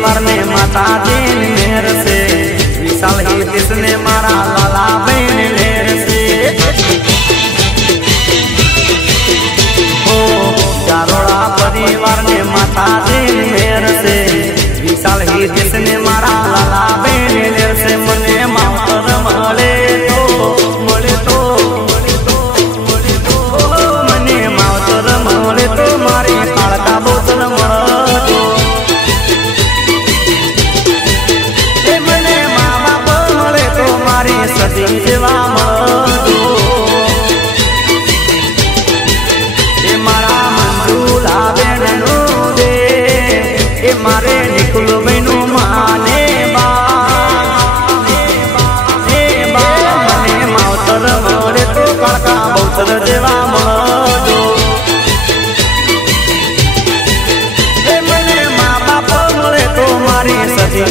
परिवार ने माता जी मेहर से विशाल हितेश ने मारा लाला बहन लेर से ओ चारोड़ा परिवार ने माता जी मेहर से विशाल हितेश ने मारा लाला बहन लेर से मने मावतर मले तो मने मावतर मले तो मारी काळका बोतल मळतो ए मने मा बाप मळे तो मारी सती जेवा मळतो ए मारा मंजूला बेननो दे ए मारे निकुल बेनु माने बा मने मावतर मळे तो काळका बोतल जेवा मळतो सजी